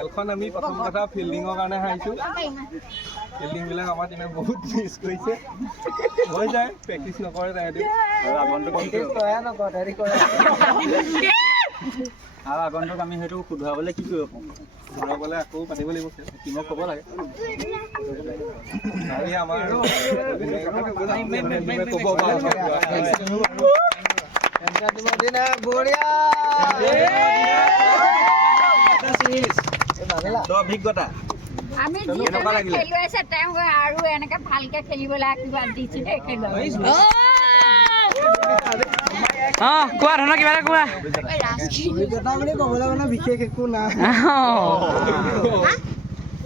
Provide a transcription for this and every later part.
খেলখন আমি প্ৰথম কথা ফিল্ডিঙৰ কাৰণে হাৰিছোঁ। ফিল্ডিংবিলাক আমাৰ টিমে বহুত মিছ কৰিছে। হৈ যায়, প্ৰেক্টিচ নকৰে তাহাঁতি। আৰু আগন্তুক আমি সেইটো শুধৰাবলৈ কি কৰিব পাৰোঁ? শুধৰাবলৈ আকৌ পাতিব লাগিব, টিমক ক'ব লাগে। আমি আমাৰ ক'ব অভিজ্ঞতা আমি খেলুৱাইছে তেওঁ আৰু এনেকে ভালকে খেলিবলৈ কিবা দিছে কোৱা ধৰণৰ কিবা এটা কোৱা। অভিজ্ঞতা বুলি ক'বলৈ মানে বিশেষ একো নাই,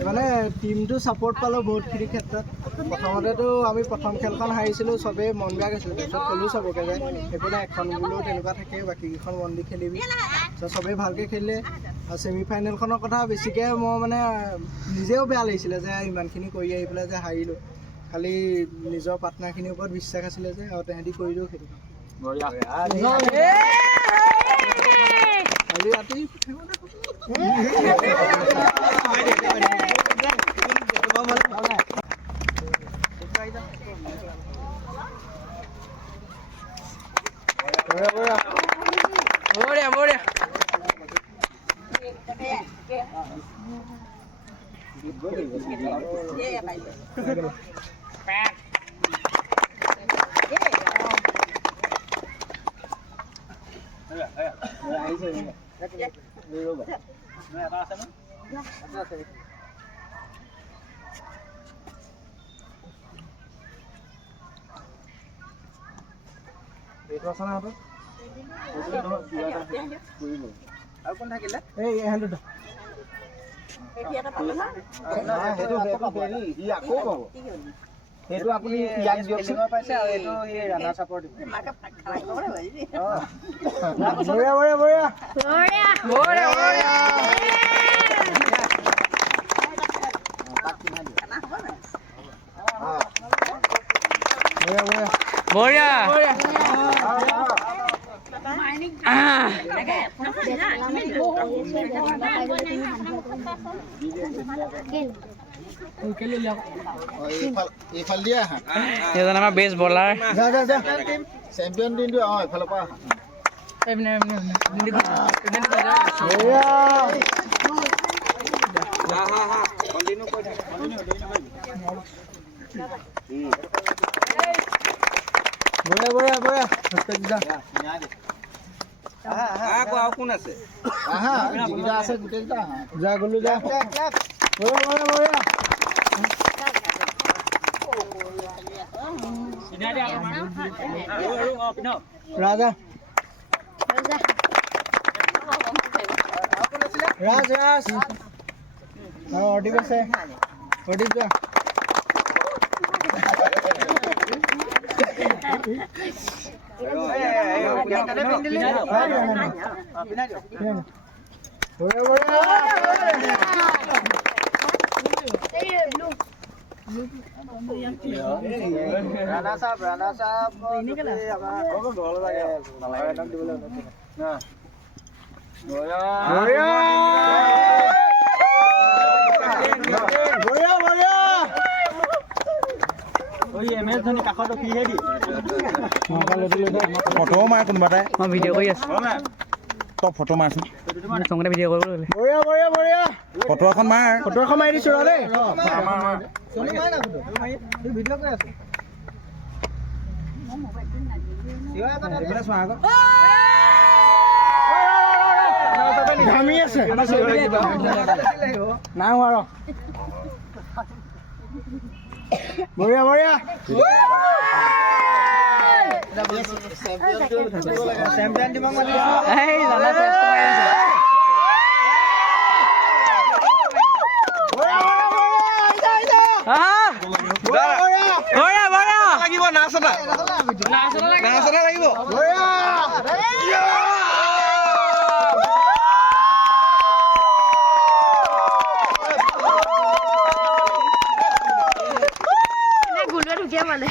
মানে টিমটো ছাপোৰ্ট পালোঁ বহুতখিনি ক্ষেত্ৰত। প্ৰথমতেতো আমি প্ৰথম খেলখন হাৰিছিলোঁ, চবেই মন বেয়া গৈছিলোঁ। তাৰপিছত ক'লোঁ চবকে যে একো নাই, এখন বোলো তেনেকুৱা থাকে, বাকীকেইখন মন দি খেলিবি। তাৰপিছত চবেই ভালকৈ খেলিলে। আৰু ছেমি ফাইনেলখনৰ কথা বেছিকৈ মই মানে নিজেও বেয়া লাগিছিলে যে ইমানখিনি কৰি আহি পেলাই যে হাৰিলোঁ। খালি নিজৰ পাৰ্টনাৰখিনিৰ ওপৰত বিশ্বাস আছিলে যে, আৰু তেহেঁতি কৰিলেও সেইটো কালি ৰাতি আৰু কোন থাকিলে? সেইটো আপুনি ইয়াক দিয়কচোন পাইছে, আৰু এইটো সেই ৰাণা চাপৰ দিব। বঢ়িয়া এইফাল দিয়ে আহা, এজন আমাৰ বেষ্ট বলাৰ। চেম্পিয়ন টিমটো এইফালৰ পৰা কোন আছে? আছে গোটেইকেইটা যা গ'লো যা ৰাজা ৰাজ ৰাজ অৰ্ডিপ আছে, অৰ্ডিপ যা ৰাণা চাপ ফটো মাৰ কোনোবা এটাই, মই ভিডিঅ' কৰি আছোঁ। তই ফটো মাৰচোন, চঙতে ভিডিঅ' কৰিব ল'লে। ফটো এখন মাৰ। ফটো এখন মাৰি দিছো দেই, ভিডিঅ' কৰি আছো। ঘামি আছে নাই হোৱা, বঢ়িয়া বঢ়িয়া চেম্পিয়ন টিমক মাতি লাগিব নাচ এটা লাগিব গুলুৱে ঢুকিয়া মানে